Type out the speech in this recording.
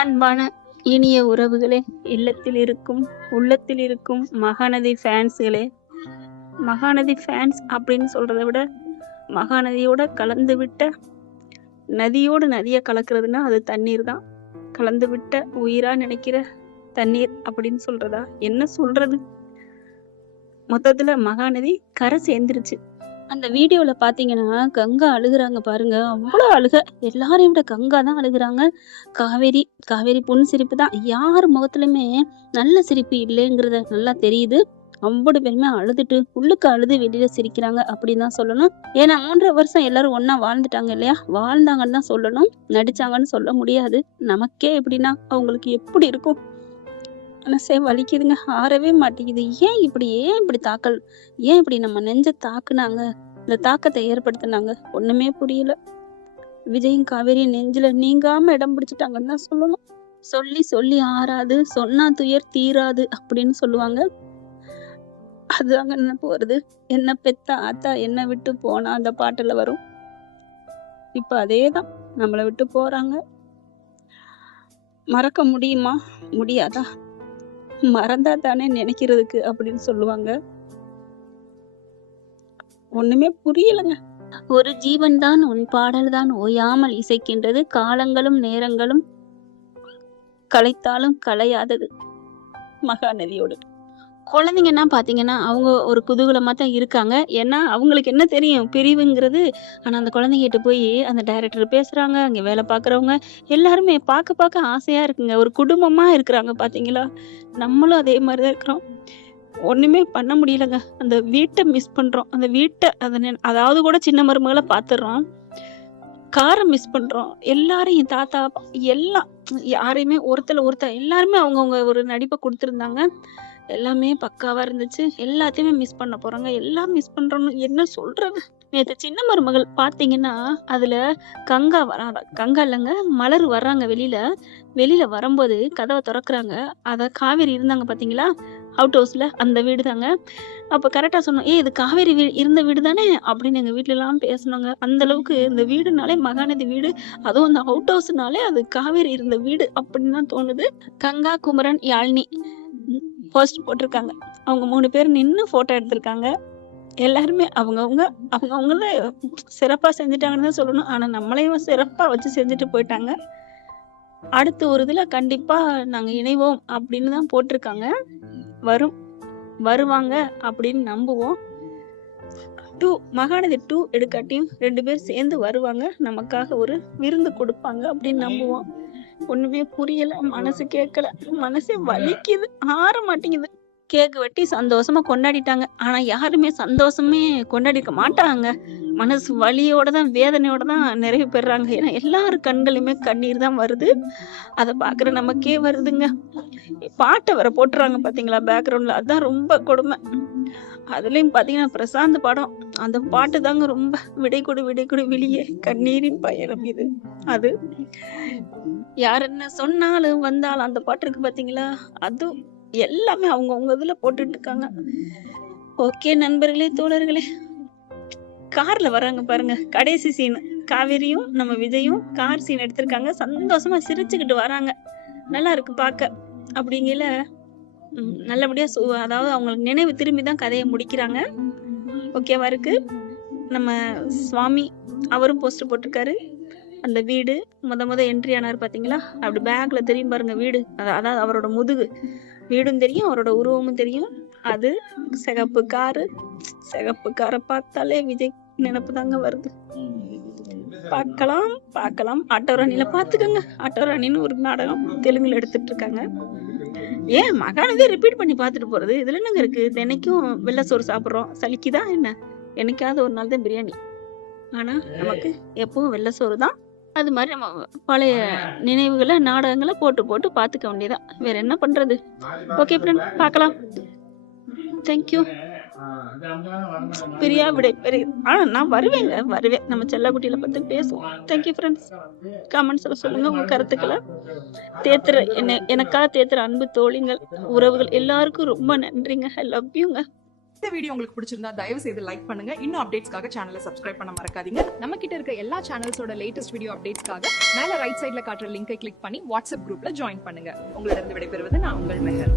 அன்பான இனிய உறவுகளே, இல்லத்தில் இருக்கும் உள்ளத்தில் இருக்கும் மகாநதி ஃபேன்ஸ்களே, மகாநதி ஃபேன்ஸ் அப்படின்னு சொல்றதை விட மகாநதியோட கலந்து விட்ட நதியோடு நதியை கலக்கிறதுனா அது தண்ணீர் தான். கலந்து விட்ட உயிரா நினைக்கிற தண்ணீர் அப்படின்னு சொல்றதா என்ன சொல்றது? மொத்தத்துல மகாநதி கரை சேர்ந்துருச்சு. அந்த வீடியோல பாத்தீங்கன்னா கங்கா அழுகுறாங்க பாருங்க, அவ்வளோ அழுக. எல்லாரையும் விட கங்கா தான் அழுகுறாங்க. காவேரி பொண்ணு சிரிப்பு தான், யார் முகத்துலயுமே நல்ல சிரிப்பு இல்லைங்கிறத நல்லா தெரியுது. அவ்வளவு பேருமே அழுதுட்டு உள்ளுக்கு அழுது வெளியில சிரிக்கிறாங்க அப்படின்னு தான் சொல்லணும். ஏன்னா 3.5 வருஷம் எல்லாரும் ஒன்னா வாழ்ந்துட்டாங்க இல்லையா, வாழ்ந்தாங்கன்னு தான் சொல்லணும், நடிச்சாங்கன்னு சொல்ல முடியாது. நமக்கே எப்படின்னா அவங்களுக்கு எப்படி இருக்கும்? மனசே வலிக்குதுங்க, ஆறவே மாட்டேங்குது. ஏன் இப்படி தாக்கல், ஏன் இப்படி நம்ம நெஞ்ச தாக்குனாங்க, இந்த தாக்கத்தை ஏற்படுத்தினாங்க, ஒண்ணுமே புரியல. விஜயும் காவேரியும் நெஞ்சில நீங்காம இடம் பிடிச்சிட்டாங்கன்னு தான் சொல்லணும். சொல்லி சொல்லி ஆறாது, சொன்னா துயர் தீராது அப்படின்னு சொல்லுவாங்க. அதுதாங்க நினைப்பு வருது. என்ன பெத்தா ஆத்தா என்ன விட்டு போனா அந்த பாட்டுல வரும். இப்ப அதேதான், நம்மளை விட்டு போறாங்க. மறக்க முடியுமா? முடியாதா? மறந்தா தானே நினைக்கிறதுக்கு அப்படின்னு சொல்லுவாங்க. ஒண்ணுமே புரியலங்க. ஒரு ஜீவன் தான் உன் பாடல் தான் ஓயாமல் இசைக்கின்றது, காலங்களும் நேரங்களும் கலைத்தாலும் கலையாதது. மகாநதியோடு குழந்தைங்கன்னா பாத்தீங்கன்னா அவங்க ஒரு குதூகலமா தான் இருக்காங்க. ஏன்னா அவங்களுக்கு என்ன தெரியும் பிரிவுங்கிறது. ஆனா அந்த குழந்தைகிட்ட போய் அந்த டைரக்டர் பேசுறாங்க, அங்க வேலை பாக்குறவங்க எல்லாருமே பார்க்க ஆசையா இருக்குங்க. ஒரு குடும்பமா இருக்கிறாங்க பாத்தீங்களா? நம்மளும் அதே மாதிரிதான் இருக்கிறோம். ஒண்ணுமே பண்ண முடியலங்க. அந்த வீட்டை மிஸ் பண்றோம். அந்த வீட்டை அதாவது கூட சின்ன மருமகளை பாத்துடுறோம், காரை மிஸ் பண்றோம். எல்லாரையும் தாத்தா எல்லாம் யாரையுமே ஒருத்தர் எல்லாருமே அவங்கவுங்க ஒரு நடிப்பை கொடுத்திருந்தாங்க. எல்லாமே பக்காவா இருந்துச்சு. எல்லாத்தையுமே மிஸ் பண்ண போறாங்க. எல்லாம் மிஸ் பண்றோம்னு என்ன சொல்றது? நேத்து சின்ன மருமகள் பாத்தீங்கன்னா அதுல கங்கா கங்கா இல்லைங்க, மலர் வர்றாங்க வெளியில வரும்போது கதவை திறக்கிறாங்க. அத காவேரி இருந்தாங்க பாத்தீங்களா அவுட் ஹவுஸ்ல, அந்த வீடு தாங்க. அப்ப கரெக்டா சொன்னோம், இது காவேரி இருந்த வீடு தானே அப்படின்னு எங்க வீட்டுல எல்லாம் பேசணுங்க. அந்த அளவுக்கு இந்த வீடுனாலே மகாநதி வீடு, அதுவும் அந்த அவுட் ஹவுஸ்னாலே அது காவேரி இருந்த வீடு அப்படின்னு தான் தோணுது. கங்கா, குமரன், யாழினி போஸ்ட் போட்டிருக்காங்க. அவங்க 3 பேர் நின்னு போட்டோ எடுத்திருக்காங்க. எல்லாருமே அவங்கவுங்கள சிறப்பா செஞ்சுட்டாங்கன்னு தான் சொல்லணும். ஆனா நம்மளையும் சிறப்பா வச்சு செஞ்சுட்டு போயிட்டாங்க. அடுத்த ஒரு இதுல கண்டிப்பா நாங்க இணைவோம் அப்படின்னு தான் போட்டிருக்காங்க. வருவாங்க அப்படின்னு நம்புவோம். மகாநதி 2 எடுக்காட்டியும் 2 பேர் சேர்ந்து வருவாங்க, நமக்காக ஒரு விருந்து கொடுப்பாங்க அப்படின்னு நம்புவோம். ஒண்ணுமே புரியல, மனசு கேட்கல, மனசே வலிக்குது, ஆற மாட்டேங்குது. கேக்கு வெட்டி சந்தோஷமா கொண்டாடிட்டாங்க. ஆனா யாருமே சந்தோஷமே கொண்டாடிக்க மாட்டாங்க. மனசு வலியோட தான், வேதனையோட தான் நிறைவு பெறாங்க. ஏன்னா எல்லாரு கண்களுமே கண்ணீர் தான் வருது. அதை பாக்குற நமக்கே வருதுங்க. பாட்டை வர போட்டுறாங்க பாத்தீங்களா பேக்ரவுண்ட்ல, அதான் ரொம்ப கொடுமை. அதுலயும் பாத்தீங்கன்னா பிரசாந்த் படம், அந்த பாட்டு தாங்க ரொம்ப. விடை கொடு வெளியே கண்ணீரின் பயணம் இது. அது யார் என்ன சொன்னாலும் வந்தாலும் அந்த பாட்டு இருக்கு பாத்தீங்களா, அது எல்லாமே அவங்க இதுல போட்டுட்டு இருக்காங்க. ஓகே நண்பர்களே, தோழர்களே, கார்ல வராங்க பாருங்க, கடைசி சீன். காவேரியும் நம்ம விஜயும் கார் சீன் எடுத்திருக்காங்க. சந்தோஷமா சிரிச்சுக்கிட்டு வராங்க, நல்லா இருக்கு பாக்க. அப்படிங்கல நல்லபடியா அதாவது அவங்களுக்கு நினைவு திரும்பி தான் கதையை முடிக்கிறாங்க. ஓகேவா இருக்கு. நம்ம சுவாமி அவரும் போஸ்டர் போட்டிருக்காரு. அந்த வீடு முத என்ட்ரி ஆனார் பாத்தீங்களா, அப்படி பேக்ல தெரியும் பாருங்க வீடு, அதாவது அவரோட முதுகு வீடும் தெரியும், அவரோட உருவமும் தெரியும். அது சிகப்பு காரை பார்த்தாலே விஜய் நினைப்பு தாங்க வருது. பார்க்கலாம். ஆட்டோ ராணியில பாத்துக்கோங்க. ஆட்டோ ராணின்னு ஒரு நாடகம் தெலுங்குல எடுத்துட்டு இருக்காங்க. ஏன் மகாநதியை ரிப்பீட் பண்ணி பாத்துட்டு போறது, இதுல என்னங்க இருக்கு? தினைக்கும் வெள்ளை சோறு சாப்பிடுறோம், சலிக்குதா என்ன? என்னைக்காவது ஒரு நாள் தான் பிரியாணி, ஆனா நமக்கு எப்பவும் வெள்ளை சோறு தான். அது மாதிரி நம்ம பழைய நினைவுகளை நாடகங்களை போட்டு பாத்துக்க வேண்டியதான், வேற என்ன பண்றது? ஓகே ஃப்ரெண்ட், பார்க்கலாம். தேங்க்யூ. பிரியா விடை நான் வருவேன். நம்ம செல்லக்குட்டியில பத்தி பேசுவோம். Thank you friends. கமெண்ட்ஸ்ல சொல்லுங்க உங்க கருத்துக்களை. எனக்காக தேத்துற அன்பு தோழிகள், உறவுகள் எல்லாருக்கும் ரொம்ப நன்றிங்க. ஐ லவ் யூங்க. இந்த வீடியோ உங்களுக்கு பிடிச்சிருந்தா தயவு செய்து லைக் பண்ணுங்க. இன்னும் அப்டேட்ஸ்க்காக சேனலை சப்ஸ்கிரைப் பண்ண மறக்காதீங்க. நம்ம கிட்ட இருக்க எல்லா சேனல்ஸோட லேட்டஸ்ட் வீடியோ அப்டேட்ஸ்க்காக மேல ரைட் சைடுல காட்டுற லிங்கை கிளிக் பண்ணி வாட்ஸ்அப் குரூப்ல ஜாயின் பண்ணுங்க. உங்களிடம் விடைபெறுவது நான் உங்கள் மெஹர்.